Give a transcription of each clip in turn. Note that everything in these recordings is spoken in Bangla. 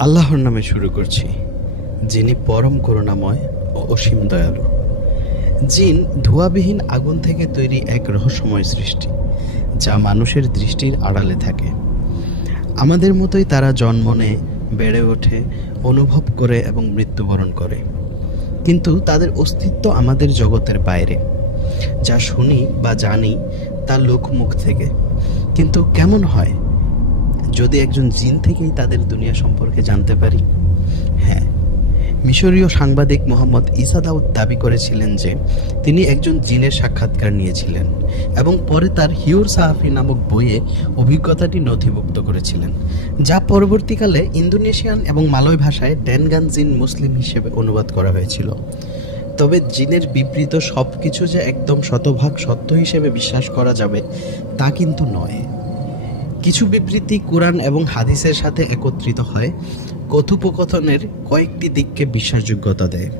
আল্লাহর নামে শুরু করছি, যিনি পরম করুণাময় ও অসীম দয়ালু। জিন ধোঁয়াবিহীন আগুন থেকে তৈরি এক রহস্যময় সৃষ্টি, যা মানুষের দৃষ্টির আড়ালে থাকে। আমাদের মতোই তারা জন্ম নেয়, বেড়ে ওঠে, অনুভব করে এবং মৃত্যুবরণ করে। কিন্তু তাদের অস্তিত্ব আমাদের জগতের বাইরে। যা শুনি বা জানি তা লোকমুখ থেকে। কিন্তু কেমন হয় যদি একজন জিন থেকেই তাদের দুনিয়া সম্পর্কে জানতে পারি? হ্যাঁ, মিশরীয় সাংবাদিক মোহাম্মদ ঈসা দাউদ দাবি করেছিলেন যে তিনি একজন জিনের সাক্ষাৎকার নিয়েছিলেন এবং পরে তার হিউর সাহাফি নামক বইয়ে অভিজ্ঞতাটি নথিভুক্ত করেছিলেন, যা পরবর্তীকালে ইন্দোনেশিয়ান এবং মালয় ভাষায় ডেনগান জিন মুসলিম হিসেবে অনুবাদ করা হয়েছিল। তবে জিনের বিবৃত সব কিছু যে একদম শতভাগ সত্য হিসেবে বিশ্বাস করা যাবে তা কিন্তু নয়। কিছু বিবৃতি কুরআন এবং হাদিসের সাথে একত্রিত হয়, কথোপকথনের কয়েকটি দিককে বিশ্বাসযোগ্যতা দেয়।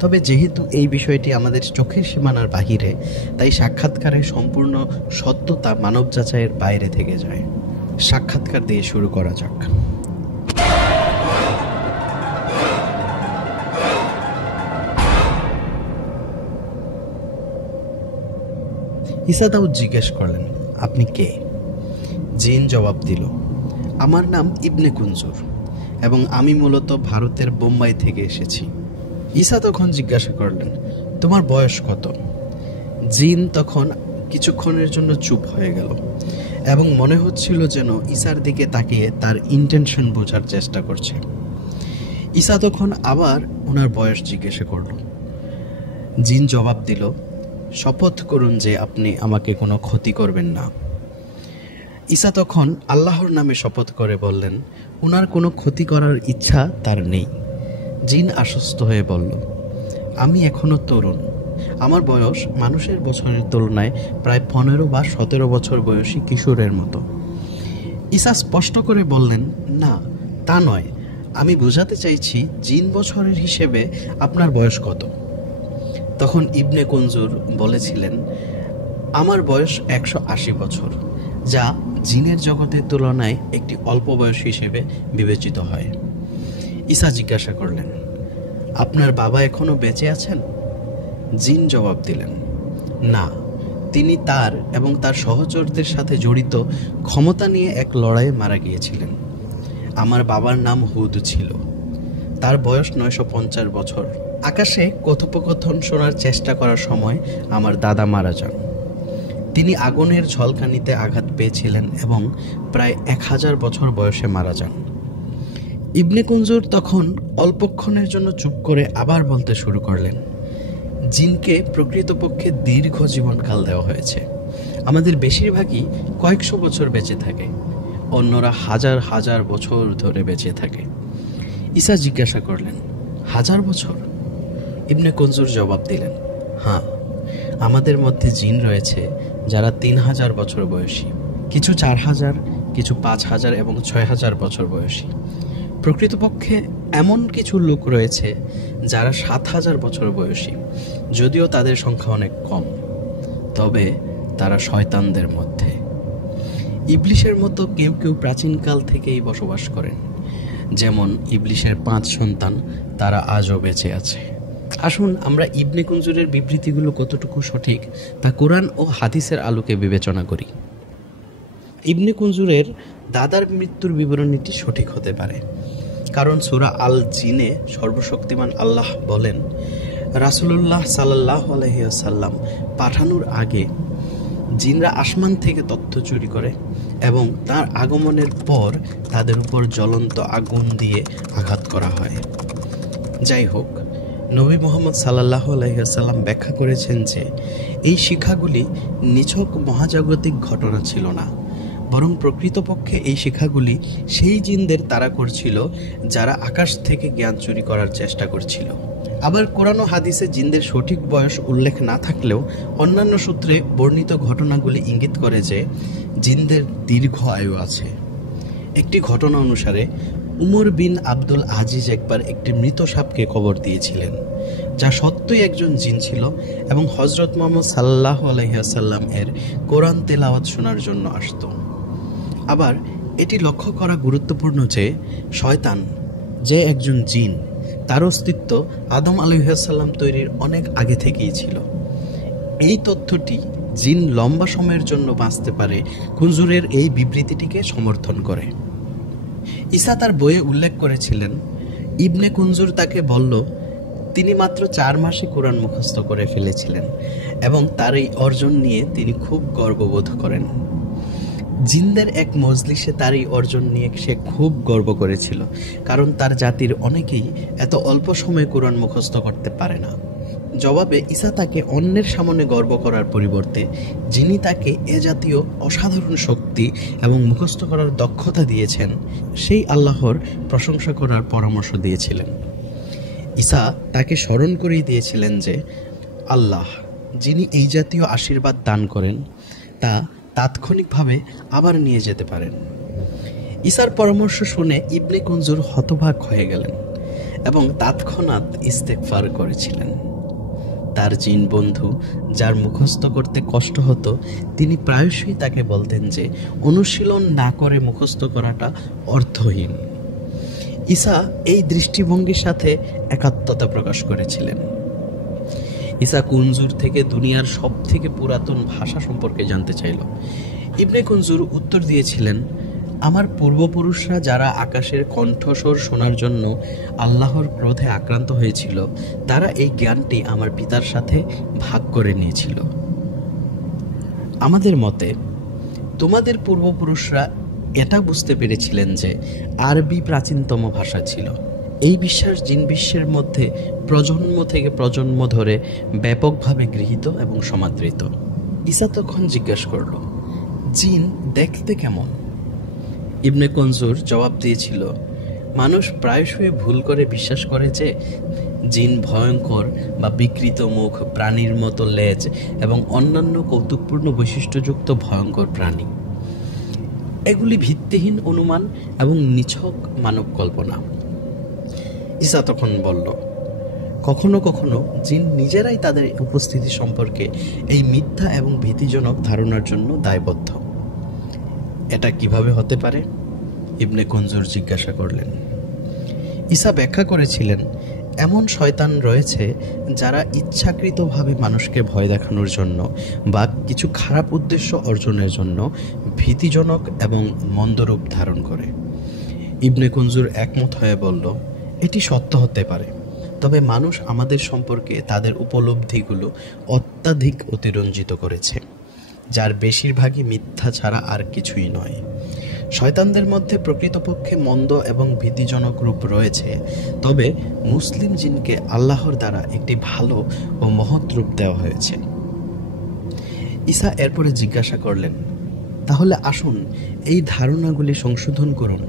তবে যেহেতু এই বিষয়টি আমাদের চোখের সীমানার বাহিরে, তাই সাক্ষাৎকারের সম্পূর্ণ সত্যতা মানব যাচাইয়ের বাইরে থেকে যায়। সাক্ষাৎকার দিয়ে শুরু করা যাক। ঈসা দাউদ জিজ্ঞেস করলেন, আপনি কে? জিন জবাব দিল, আমার নাম ইবনে কুনজুর এবং আমি মূলত ভারতের বোম্বাই থেকে এসেছি। ঈসা তখন জিজ্ঞাসা করলেন, তোমার বয়স কত? জিন তখন কিছুক্ষণের জন্য চুপ হয়ে গেল এবং মনে হচ্ছিল যেন ঈসার দিকে তাকিয়ে তার ইন্টেনশন বোঝার চেষ্টা করছে। ঈসা তখন আবার ওনার বয়স জিজ্ঞাসা করল। জিন জবাব দিল, শপথ করুন যে আপনি আমাকে কোনো ক্ষতি করবেন না। ঈসা তখন আল্লাহর নামে শপথ করে বললেন, ওনার কোনো ক্ষতি করার ইচ্ছা তার নেই। জিন আশ্বস্ত হয়ে বলল, আমি এখনো তরুণ। আমার বয়স মানুষের বছরের তুলনায় প্রায় 15 বা 17 বছর বয়সী কিশোরের মতো। ঈসা স্পষ্ট করে বললেন, না তা নয়, আমি বোঝাতে চাইছি জিন বছরের হিসেবে আপনার বয়স কত? তখন ইবনে কুনজুর বলেছিলেন, আমার বয়স 180 বছর, যা জিনের জগতের তুলনায় একটি অল্প বয়স হিসেবে বিবেচিত হয়। ঈসা জিজ্ঞাসা করলেন, আপনার বাবা এখনো বেঁচে আছেন? জিন জবাব দিলেন, না, তিনি তার এবং তার সহচরদের সাথে জড়িত ক্ষমতা নিয়ে এক লড়াইয়ে মারা গিয়েছিলেন। আমার বাবার নাম হুদ ছিল। তার বয়স 950 বছর। আকাশে কথোপকথন শোনার চেষ্টা করার সময় আমার দাদা মারা যান। তিনি আগুনের ঝলকানিতে আঘাত পেয়েছিলেন এবং প্রায় 1000 বছর বয়সে মারা যান। ইবনে কুনজুর তখন অল্পক্ষণের জন্য চুপ করে আবার বলতে শুরু করলেন, জিনকে প্রকৃতপক্ষে দীর্ঘ জীবনকাল দেওয়া হয়েছে। আমাদের বেশিরভাগই কয়েকশো বছর বেঁচে থাকে, অন্যরা হাজার হাজার বছর ধরে বেঁচে থাকে। ঈসা জিজ্ঞাসা করলেন, 1000 বছর? ইবনে কুনজুর জবাব দিলেন, হ্যাঁ, আমাদের মধ্যে জিন রয়েছে যারা 3000 বছর বয়সী, কিছু 4000, কিছু 5000 এবং 6000 বছর বয়সী। প্রকৃতপক্ষে এমন কিছু লোক রয়েছে যারা 7000 বছর বয়সী, যদিও তাদের সংখ্যা অনেক কম। তবে তারা শয়তানদের মধ্যে। ইবলিশের মতো কেউ কেউ প্রাচীনকাল থেকেই বসবাস করেন। যেমন ইবলিশের 5 সন্তান, তারা আজও বেঁচে আছে। আসুন আমরা ইবনে কুনজুরের বিবৃতিগুলো কতটুকু সঠিক তা কোরআন ও হাদিসের আলোকে বিবেচনা করি। ইবনে কুনজুরের দাদার মৃত্যুর বিবরণীটি সঠিক হতে পারে, কারণ সূরা আল জিনে সর্বশক্তিমান আল্লাহ বলেন, রাসূলুল্লাহ সাল্লাল্লাহু আলাইহি ওয়াসাল্লাম পাঠানোর আগে জিনরা আসমান থেকে তথ্য চুরি করে এবং তার আগমনের পর তাদের উপর জ্বলন্ত আগুন দিয়ে আঘাত করা হয়। যাই হোক, নবী মুহাম্মদ সাল্লাল্লাহু আলাইহি ওয়াসাল্লাম ব্যাখ্যা করেছেন যে এই শিক্ষাগুলি নিছক মহাজাগতিক ঘটনা ছিল না, বরং প্রকৃতপক্ষে এই শিক্ষাগুলি সেই জিনদের তাড়া করছিল যারা আকাশ থেকে জ্ঞান চুরি করার চেষ্টা করছিল। আবার কোরআন ও হাদিসে জিনদের সঠিক বয়স উল্লেখ না থাকলেও অন্যান্য সূত্রে বর্ণিত ঘটনাগুলি ইঙ্গিত করে যে জিনদের দীর্ঘ আয়ু আছে। একটি ঘটনা অনুসারে উমর বিন আব্দুল আজিজ একবার একটি মৃত সাপকে কবর দিয়েছিলেন, যা সত্যই একজন জিন ছিল এবং হযরত মুহাম্মদ সাল্লাল্লাহু আলাইহি ওয়াসাল্লাম এর কোরআন তেলাওয়াত শোনার জন্য আসত। আবার এটি লক্ষ্য করা গুরুত্বপূর্ণ যে শয়তান যে একজন জিন, তার অস্তিত্ব আদম আলাইহিসসালাম তৈরির অনেক আগে থেকেই ছিল। এই তথ্যটি জিন লম্বা সময়ের জন্য বাঁচতে পারে কুনজুরের এই বিবৃতিটিকে সমর্থন করে। ঈসা তার বইয়ে উল্লেখ করেছিলেন, ইবনে কুনজুর তাকে বলল তিনি মাত্র 4 মাসে কোরআন মুখস্থ করে ফেলেছিলেন এবং তার এই অর্জন নিয়ে তিনি খুব গর্ববোধ করেন। জিনদের এক মজলিসে তার এই অর্জন নিয়ে সে খুব গর্ব করেছিল, কারণ তার জাতির অনেকেই এত অল্প সময়ে কোরআন মুখস্থ করতে পারে না। জবাবে ঈসা তাকে অন্যের সামনে গর্ব করার পরিবর্তে যিনি তাকে এ জাতীয় অসাধারণ শক্তি এবং মুখস্থ করার দক্ষতা দিয়েছেন সেই আল্লাহর প্রশংসা করার পরামর্শ দিয়েছিলেন। ঈসা তাকে স্মরণ করিয়ে দিয়েছিলেন যে আল্লাহ যিনি এই জাতীয় আশীর্বাদ দান করেন তা তাৎক্ষণিকভাবে আবার নিয়ে যেতে পারেন। ঈসার পরামর্শ শুনে ইবনে কুনজুর হতবাক হয়ে গেলেন এবং তৎক্ষণাৎ ইস্তেগফার করেছিলেন। তার জিন বন্ধু, যার মুখস্থ করতে কষ্ট হতো, তিনি প্রায়শই তাকে বলতেন যে অনুশীলন না করে মুখস্থ করাটা অর্থহীন। ঈসা এই দৃষ্টিভঙ্গির সাথে একাত্মতা প্রকাশ করেছিলেন। ঈসা কুনজুর থেকে দুনিয়ার সব থেকে পুরাতন ভাষা সম্পর্কে জানতে চাইল। ইবনে কুনজুর উত্তর দিয়েছিলেন, আমার পূর্বপুরুষরা যারা আকাশের কণ্ঠস্বর শোনার জন্য আল্লাহর ক্রোধে আক্রান্ত হয়েছিল, তারা এই জ্ঞানটি আমার পিতার সাথে ভাগ করে নিয়েছিল। আমাদের মতে তোমাদের পূর্বপুরুষরা এটা বুঝতে পেরেছিলেন যে আরবি প্রাচীনতম ভাষা ছিল। এই বিশ্বাস জিন বিশ্বের মধ্যে প্রজন্ম থেকে প্রজন্ম ধরে ব্যাপকভাবে গৃহীত এবং সমাদৃত। ঈসা তখন জিজ্ঞাসা করল, জিন দেখতে কেমন? ইবনে কুনজুর জবাব দিয়েছিল, মানুষ প্রায়শই ভুল করে বিশ্বাস করে যে জিন ভয়ঙ্কর বা বিকৃত মুখ, প্রাণীর মতো লেজ এবং অন্যান্য কৌতুকপূর্ণ বৈশিষ্ট্যযুক্ত ভয়ঙ্কর প্রাণী। এগুলি ভিত্তিহীন অনুমান এবং নিছক মানব কল্পনা। ঈসা তখন বলল, কখনো কখনো জিন নিজেরাই তাদের উপস্থিতি সম্পর্কে এই মিথ্যা এবং ভীতিজনক ধারণার জন্য দায়বদ্ধ। এটা কিভাবে হতে পারে? ইবনে কুনজুর জিজ্ঞাসা করলেন। ঈসা ব্যাখ্যা করেছিলেন, এমন শয়তান রয়েছে যারা ইচ্ছাকৃতভাবে মানুষকে ভয় দেখানোর জন্য বা কিছু খারাপ উদ্দেশ্য অর্জনের জন্য ভীতিজনক এবং মন্দরূপ ধারণ করে। ইবনে কুনজুর একমত হয়ে বলল, এটি সত্য হতে পারে, তবে মানুষ আমাদের সম্পর্কে তাদের উপলব্ধিগুলো অত্যাধিক অতিরঞ্জিত করেছে, যার বেশিরভাগই মিথ্যা ছাড়া আর কিছুই নয়। শয়তানদের মধ্যে প্রকৃতপক্ষে মন্দ এবং ভীতিজনক রূপ রয়েছে, তবে মুসলিম জিনকে আল্লাহর দ্বারা একটি ভালো ও মহৎ রূপ দেওয়া হয়েছে। ঈসা এরপরে জিজ্ঞাসা করলেন, তাহলে আসুন এই ধারণাগুলি সংশোধন করুন।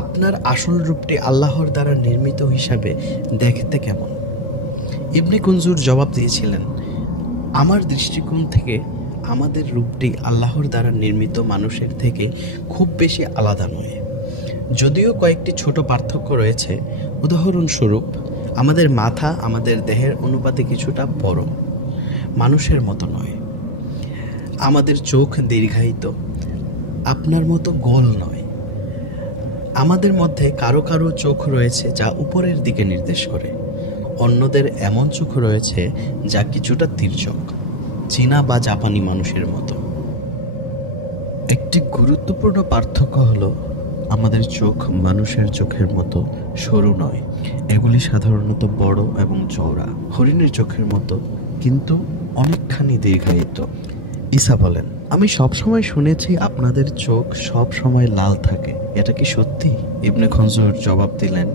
আপনার আসল রূপটি আল্লাহর দ্বারা নির্মিত হিসাবে দেখতে কেমন? ইবনে কুনজুর জবাব দিয়েছিলেন, আমার দৃষ্টিকোণ থেকে আমাদের রূপটি আল্লাহর দ্বারা নির্মিত মানুষের থেকে খুব বেশি আলাদা নয়, যদিও কয়েকটি ছোট পার্থক্য রয়েছে। উদাহরণস্বরূপ, আমাদের মাথা আমাদের দেহের অনুপাতে কিছুটা বড়, মানুষের মতো নয়। আমাদের চোখ দীর্ঘায়িত, আপনার মতো গোল নয়। আমাদের মধ্যে কারো কারো চোখ রয়েছে যা উপরের দিকে নির্দেশ করে, অন্যদের এমন চোখ রয়েছে যা কিছুটা তির্যক, চীনা বা জাপানি মানুষের মতো। একটি গুরুত্বপূর্ণ পার্থক্য হলো আমাদের চোখ মানুষের চোখের মতো সরু নয়, এগুলি সাধারণত বড় এবং চওড়া, হরিণের চোখের মতো, কিন্তু অনেকখানি দীর্ঘায়িত। ঈসা বলেন, আমি সবসময় শুনেছি আপনাদের চোখ সব সময় লাল থাকে, এটা কি সত্যি? ইবনে কুনজুর জবাব দিলেন,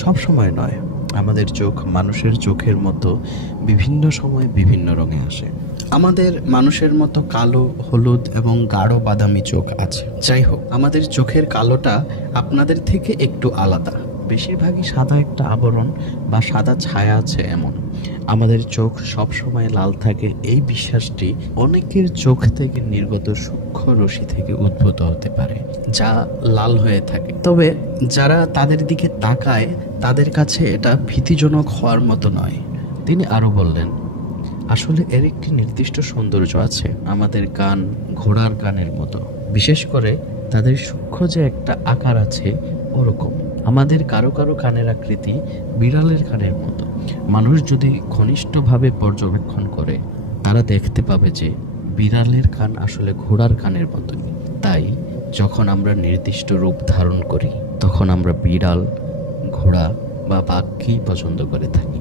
সব সময় নয়, আমাদের চোখ মানুষের চোখের মতো বিভিন্ন সময় বিভিন্ন রঙে আসে। আমাদের মানুষের মতো কালো, হলুদ এবং গাঢ় বাদামি চোখ আছে। যাই হোক, আমাদের চোখের কালোটা আপনাদের থেকে একটু আলাদা, বেশিরভাগই সাদা একটা আবরণ বা সাদা ছায়া আছে এমন। আমাদের চোখ সব সময় লাল থাকে, এই বিশ্বাসটি অনেকের চোখ থেকে নির্গত সূক্ষ্ম রশ্মি থেকে উদ্ভূত হতে পারে, যা লাল হয়ে থাকে। তবে যারা তাদের দিকে তাকায় তাদের কাছে এটা ভীতিজনক হওয়ার মতো নয়। তিনি আরো বললেন, আসলে এর একটি নির্দিষ্ট সৌন্দর্য আছে। আমাদের কান ঘোড়ার কানের মতো, বিশেষ করে তাদের সূক্ষ্ম যে একটা আকার আছে ওরকম। আমাদের কারো কারো কানের আকৃতি বিড়ালের কানের মতো। মানুষ যদি ঘনিষ্ঠভাবে পর্যবেক্ষণ করে তারা দেখতে পাবে যে বিড়ালের কান আসলে ঘোড়ার কানের মতোই। তাই যখন আমরা নির্দিষ্ট রূপ ধারণ করি তখন আমরা বিড়াল, ঘোড়া বা বাঘকেই পছন্দ করে থাকি।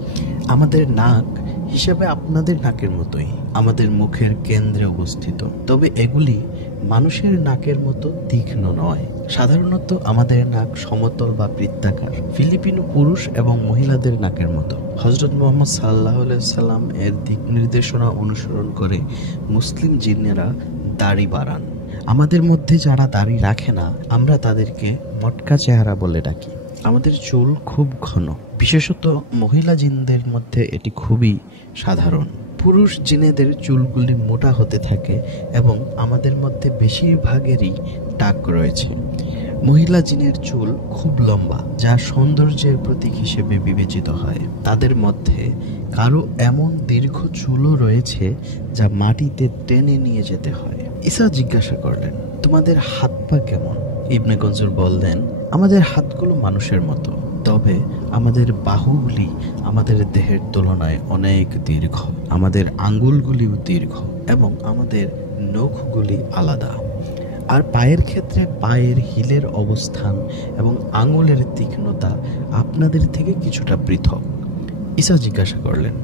আমাদের নাক হিসেবে আপনাদের নাকের মতোই আমাদের মুখের কেন্দ্রে অবস্থিত, তবে এগুলি মানুষের নাকের মতো তীক্ষ্ণ নয়। সাধারণত আমাদের নাক সমতল বা বৃত্তাকার, ফিলিপিনো পুরুষ এবং মহিলাদের নাকের মতো। হযরত মুহাম্মদ সাল্লাল্লাহু আলাইহি সাল্লাম এর দিক নির্দেশনা অনুসরণ করে মুসলিম জিনেরা দাড়ি বাড়ান। আমাদের মধ্যে যারা দাড়ি রাখে না আমরা তাদেরকে মটকা চেহারা বলে ডাকি। আমাদের চুল খুব ঘন, বিশেষত মহিলা জিনদের মধ্যে এটি খুবই সাধারণ। পুরুষ জিনেদের চুলগুলি মোটা হতে থাকে এবং আমাদের মধ্যে বেশিরভাগেরই টাক রয়েছে। মহিলা জিনের চুল খুব লম্বা, যা সৌন্দর্যের প্রতীক হিসেবে বিবেচিত হয়। তাদের মধ্যে কারো এমন দীর্ঘ চুলও রয়েছে যা মাটিতে টেনে নিয়ে যেতে হয়। ঈসা জিজ্ঞাসা করলেন, তোমাদের হাত পা কেমন? ইবনে গঞ্জুর বললেন, আমাদের হাতগুলো মানুষের মতো, তবে আমাদের বাহুগুলি আমাদের দেহের তুলনায় অনেক দীর্ঘ। আমাদের আঙ্গুলগুলিও দীর্ঘ এবং আমাদের নখগুলি আলাদা। আর পায়ের ক্ষেত্রে পায়ের হিলের অবস্থান এবং আঙুলের তীক্ষ্ণতা আপনাদের থেকে কিছুটা পৃথক। ঈসা জিজ্ঞাসা করলেন,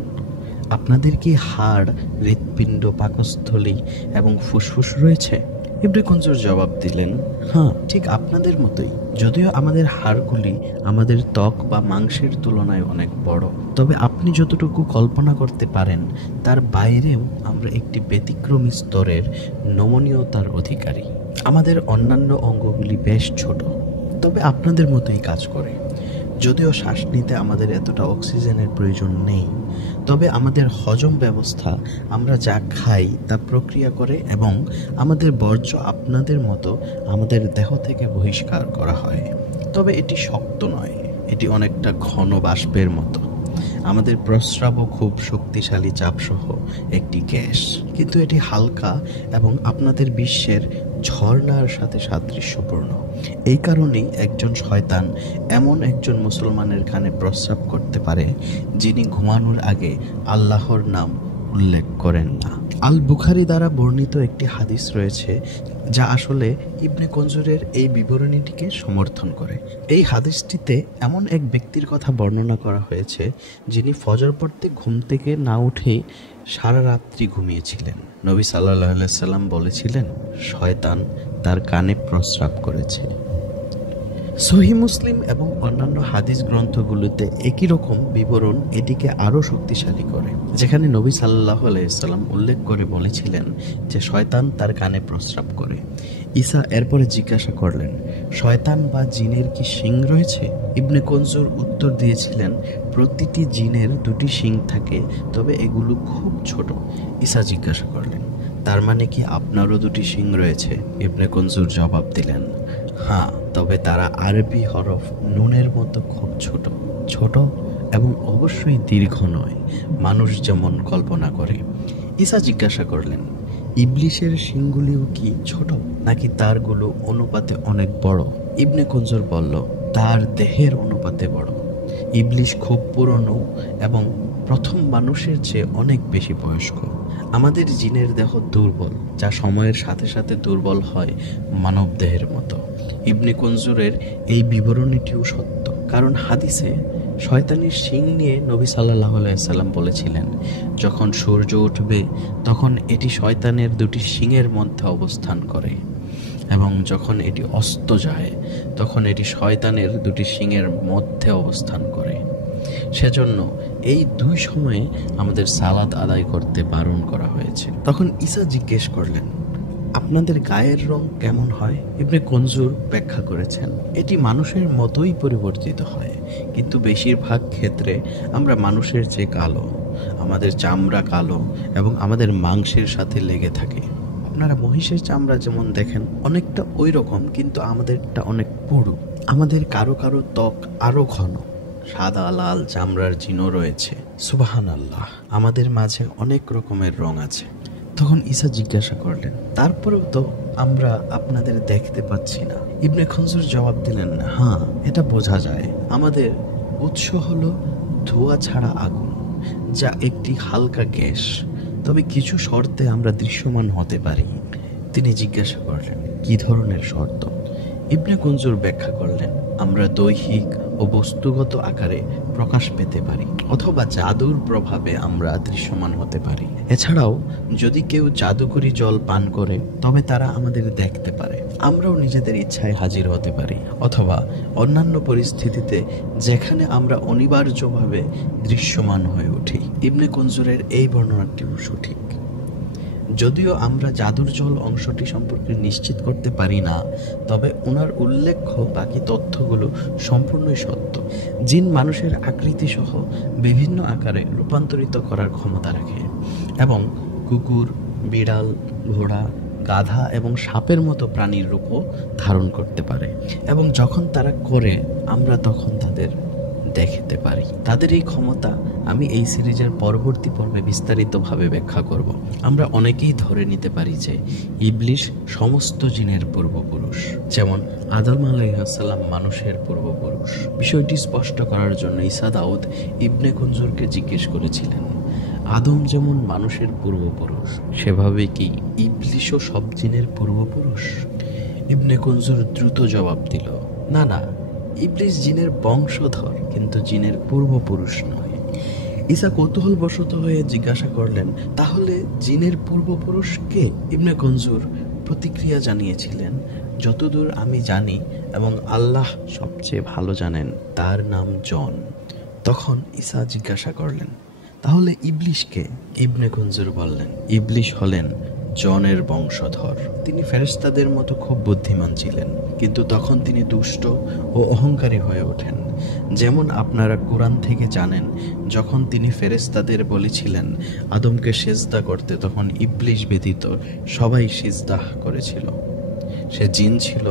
আপনাদের কি হাড়, হৃৎপিণ্ড, পাকস্থলী এবং ফুসফুস রয়েছে? ইবনে গঞ্জুর জবাব দিলেন, হ্যাঁ, ঠিক আপনাদের মতোই, যদিও আমাদের হাড়গুলি আমাদের ত্বক বা মাংসের তুলনায় অনেক বড়। তবে আপনি যতটুকু কল্পনা করতে পারেন তার বাইরেও আমরা একটি ব্যতিক্রমী স্তরের নমনীয়তার অধিকারী। আমাদের অন্যান্য অঙ্গগুলি বেশ ছোট, তবে আপনাদের মতোই কাজ করে। যদিও শ্বাস নিতে আমাদের এতটা অক্সিজেনের প্রয়োজন নেই, তবে আমাদের হজম ব্যবস্থা আমরা যা খাই তা প্রক্রিয়া করে এবং আমাদের বর্জ্য আপনাদের মতো আমাদের দেহ থেকে বহিষ্কার করা হয়। তবে এটি শক্ত নয়, এটি অনেকটা ঘন বাষ্পের মতো। আমাদের প্রস্রাবও খুব শক্তিশালী চাপসহ একটি গ্যাস, কিন্তু এটি হালকা এবং আপনাদের বিশ্বের ঝর্ণার সাথে সাদৃশ্যপূর্ণ। এই কারণেই একজন শয়তান এমন একজন মুসলমানের কানে প্রস্রাব করতে পারে যিনি ঘুমানোর আগে আল্লাহর নাম উল্লেখ করেন না। আল বুখারী দ্বারা বর্ণিত একটি হাদিস রয়েছে যা আসলে ইবনে গঞ্জুরের এই বিবরণীটিকে সমর্থন করে। এই হাদিসটিতে এমন এক ব্যক্তির কথা বর্ণনা করা হয়েছে যিনি ফজর পড়তে ঘুম থেকে না উঠেই সারা রাত্রি ঘুমিয়েছিলেন। নবী সাল্লাল্লাহু আলাইহি সাল্লাম বলেছিলেন, শয়তান তার কানে প্রস্রাব করেছে। সহিহ মুসলিম এবং অন্যান্য হাদিস গ্রন্থগুলোতে একই রকম বিবরণ এটিকে আরও শক্তিশালী করে, যেখানে নবী সাল্লাল্লাহু আলাইহি সাল্লাম উল্লেখ করে বলেছিলেন যে শয়তান তার কানে প্রস্রাব করে। ঈসা এরপরে জিজ্ঞাসা করলেন, শয়তান বা জিনের কি শিং রয়েছে? ইবনে গঞ্জুর উত্তর দিয়েছিলেন, প্রতিটি জিনের দুটি শিং থাকে, তবে এগুলো খুব ছোট। ঈসা জিজ্ঞাসা করলেন, তার মানে কি আপনারও দুটি শিং রয়েছে? ইবনে গঞ্জুর জবাব দিলেন, হ্যাঁ, তবে তারা আরবি হরফ নুনের মতো খুব ছোট ছোট এবং অবশ্যই দীর্ঘ নয়, মানুষ যেমন কল্পনা করে। ঈসা জিজ্ঞাসা করলেন, ইবলিশের শিংগুলিও কি ছোট নাকি তারগুলো অনুপাতে অনেক বড়? ইবনে গঞ্জুর বলল, তার দেহের অনুপাতে বড়। ইবলিশ খুব পুরনো এবং প্রথম মানুষের চেয়ে অনেক বেশি বয়স্ক। আমাদের জিনের দেহ দুর্বল, যা সময়ের সাথে সাথে দুর্বল হয় মানব দেহের মতো। ইবনে গঞ্জুরের এই বিবরণীটিও সত্য, কারণ হাদিসে শয়তানের শিং নিয়ে নবী সাল্লাল্লাহু আলাইহি সাল্লাম বলেছিলেন, যখন সূর্য উঠবে তখন এটি শয়তানের দুটি শিংয়ের মধ্যে অবস্থান করে এবং যখন এটি অস্ত যায় তখন এটি শয়তানের দুটি শিংয়ের মধ্যে অবস্থান করে। সেজন্য এই দুই সময়ে আমাদের সালাত আদায় করতে বারণ করা হয়েছে। তখন ঈসা জিজ্ঞেস করলেন, আপনাদের গায়ের রং কেমন হয়? ইবনে গঞ্জুর ব্যাখ্যা করেছেন, এটি মানুষের মতোই পরিবর্তিত হয়, কিন্তু বেশিরভাগ ক্ষেত্রে আমরা মানুষের চেয়ে কালো। আমাদের চামড়া কালো এবং আমাদের মাংসের সাথে লেগে থাকে। আপনারা মহিষের চামড়া যেমন দেখেন অনেকটা ওই রকম, কিন্তু আমাদেরটা অনেক পুরু। আমাদের কারো কারো ত্বক আরো ঘন, সাদা লাল চামড়ার চিহ্ন রয়েছে। সুবহানাল্লাহ, আমাদের মাঝে অনেক রকমের রং আছে। তখন ঈসা জিজ্ঞাসা করলেন, তারপরেও তো আমরা আপনাদের দেখতে পাচ্ছি না। ইবনে খনজুর জবাব দিলেন, হ্যাঁ, এটা বোঝা যায়। আমাদের উৎস হলো ধোঁয়া ছাড়া আগুন, যা একটি হালকা গ্যাস, তবে কিছু শর্তে আমরা দৃশ্যমান হতে পারি। তিনি জিজ্ঞাসা করলেন, কি ধরনের শর্ত? ইবনে কুনজুর ব্যাখ্যা করলেন, আমরা দৈহিক ও বস্তুগত আকারে প্রকাশ পেতে পারি, অথবা জাদুর প্রভাবে আমরা দৃশ্যমান হতে পারি। এছাড়াও যদি কেউ জাদুকরি জল পান করে তবে তারা আমাদের দেখতে পারে। আমরাও নিজেদের ইচ্ছায় হাজির হতে পারি, অথবা অন্যান্য পরিস্থিতিতে যেখানে আমরা অনিবার্যভাবে দৃশ্যমান হয়ে উঠি। ইবনে কুনজুরের এই বর্ণনাটিও সঠিক। যদিও আমরা জাদুর জল অংশটি সম্পর্কে নিশ্চিত করতে পারি না, তবে ওনার উল্লেখ্য বাকি তথ্যগুলো সম্পূর্ণই সত্য। জিন মানুষের আকৃতি সহ বিভিন্ন আকারে রূপান্তরিত করার ক্ষমতা রাখে এবং কুকুর, বিড়াল, ঘোড়া, গাধা এবং সাপের মতো প্রাণীর রূপও ধারণ করতে পারে, এবং যখন তারা করে আমরা তখন তাদের দেখতে পারি। তাদের এই ক্ষমতা আমি এই সিরিজের পরবর্তী পর্বে বিস্তারিতভাবে ব্যাখ্যা করব। আমরা অনেকেই ধরে নিতে পারি যে ইবলিশ সমস্ত জিনের পূর্বপুরুষ, যেমন আদম আলাইহিস সালাম মানুষের পূর্বপুরুষ। বিষয়টি স্পষ্ট করার জন্য ঈসা দাউদ ইবনে কুনজুরকে জিজ্ঞেস করেছিলেন, আদম যেমন মানুষের পূর্বপুরুষ, সেভাবে কি ইবলিশও সব জিনের পূর্বপুরুষ? ইবনে কুনজুর দ্রুত জবাব দিল, না না, ইবলিশ জিনের বংশধর, কিন্তু জিনের পূর্বপুরুষ নয়। ঈসা কৌতূহলবশত হয়ে জিজ্ঞাসা করলেন, তাহলে জিনের পূর্বপুরুষ কে? ইবনে কুনজুর প্রতিক্রিয়া জানিয়েছিলেন, যতদূর আমি জানি এবং আল্লাহ সবচেয়ে ভালো জানেন, তার নাম জন। তখন ঈসা জিজ্ঞাসা করলেন, তাহলে ইবলিশ কে? ইবনে কুনজুর বললেন, ইবলিশ হলেন জনের বংশধর। তিনি ফেরেশতাদের মতো খুব বুদ্ধিমান ছিলেন, কিন্তু তখন তিনি দুষ্ট ও অহংকারী হয়ে ওঠেন। যেমন আপনারা কোরআন থেকে জানেন, যখন তিনি ফেরেশতাদের বলেছিলেন আদমকে সিজদা করতে, তখন ইবলিশ ব্যতীত সবাই সিজদা করেছিল। সে জিন ছিল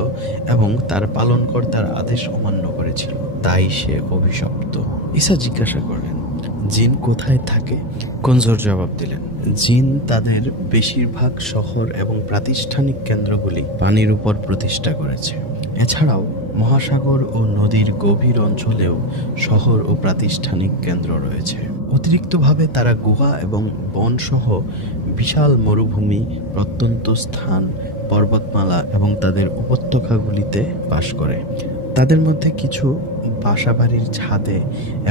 এবং তার পালনকর্তার আদেশ অমান্য করেছিল, তাই সে অভিশপ্ত। ঈসা জিজ্ঞাসা করলেন, জিন কোথায় থাকে? কুনজুর জবাব দিলেন, জিন তাদের বেশিরভাগ শহর এবং প্রাতিষ্ঠানিক কেন্দ্রগুলি পানির উপর প্রতিষ্ঠা করেছে। এছাড়াও মহাসাগর ও নদীর গভীর অঞ্চলেও শহর ও প্রাতিষ্ঠানিক কেন্দ্র রয়েছে। অতিরিক্তভাবে তারা গুহা এবং বনসহ বিশাল মরুভূমি, প্রত্যন্ত স্থান, পর্বতমালা এবং তাদের উপত্যকাগুলিতে বাস করে। তাদের মধ্যে কিছু বাসাবাড়ির ছাদে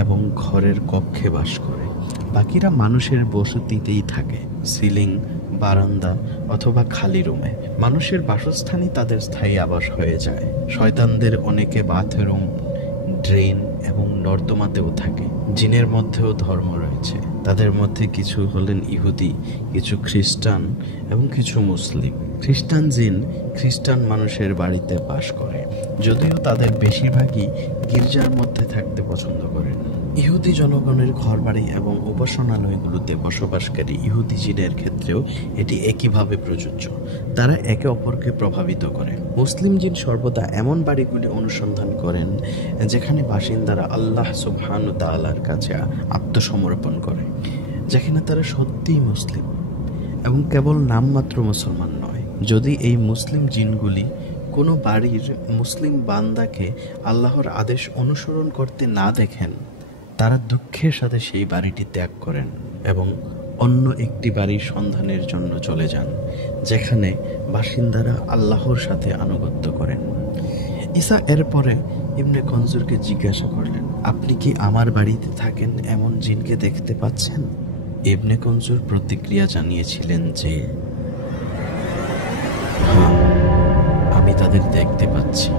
এবং ঘরের কক্ষে বাস করে। বাকিরা মানুষের বসতিতেই থাকে, সিলিং, বারান্দা অথবা খালি রুমে। মানুষের বাসস্থানই তাদের স্থায়ী আবাস হয়ে যায়। শয়তানদের অনেকে বাথরুম, ড্রেন এবং নর্দমাতেও থাকে। জিনের মধ্যেও ধর্ম রয়েছে। তাদের মধ্যে কিছু হলেন ইহুদি, কিছু খ্রিস্টান এবং কিছু মুসলিম। খ্রিস্টান জিন খ্রিস্টান মানুষের বাড়িতে বাস করে, যদিও তাদের বেশিরভাগই গির্জার মধ্যে থাকতে পছন্দ করেন। ইহুদি জনগণের ঘরবাড়ি এবং উপাসনালয়গুলোতে বসবাসকারী ইহুদি জিনের ক্ষেত্রেও এটি একইভাবে প্রযোজ্য। তারা একে অপরকে প্রভাবিত করে। মুসলিম জিন সর্বদা এমন বাড়িগুলি অনুসন্ধান করেন যেখানে বাসিন্দারা আল্লাহ সুবহানাহু ওয়া তাআলার কাছে আত্মসমর্পণ করে, যেখানে তারা সত্যিই মুসলিম এবং কেবল নামমাত্র মুসলমান নয়। যদি এই মুসলিম জিনগুলি কোনো বাড়ির মুসলিম বান্দাকে আল্লাহর আদেশ অনুসরণ করতে না দেখেন, তারা দুঃখের সাথে সেই বাড়িটি ত্যাগ করেন এবং অন্য একটি বাড়ির সন্ধানের জন্য চলে যান, যেখানে বাসিন্দারা আল্লাহর সাথে আনুগত্য করেন। ঈসা এরপরে ইবনে কুনজুরকে জিজ্ঞাসা করলেন, আপনি কি আমার বাড়িতে থাকেন এমন জিনকে দেখতে পাচ্ছেন? ইবনে কুনজুর প্রতিক্রিয়া জানিয়েছিলেন যে, হ্যাঁ, আমি তাদের দেখতে পাচ্ছি।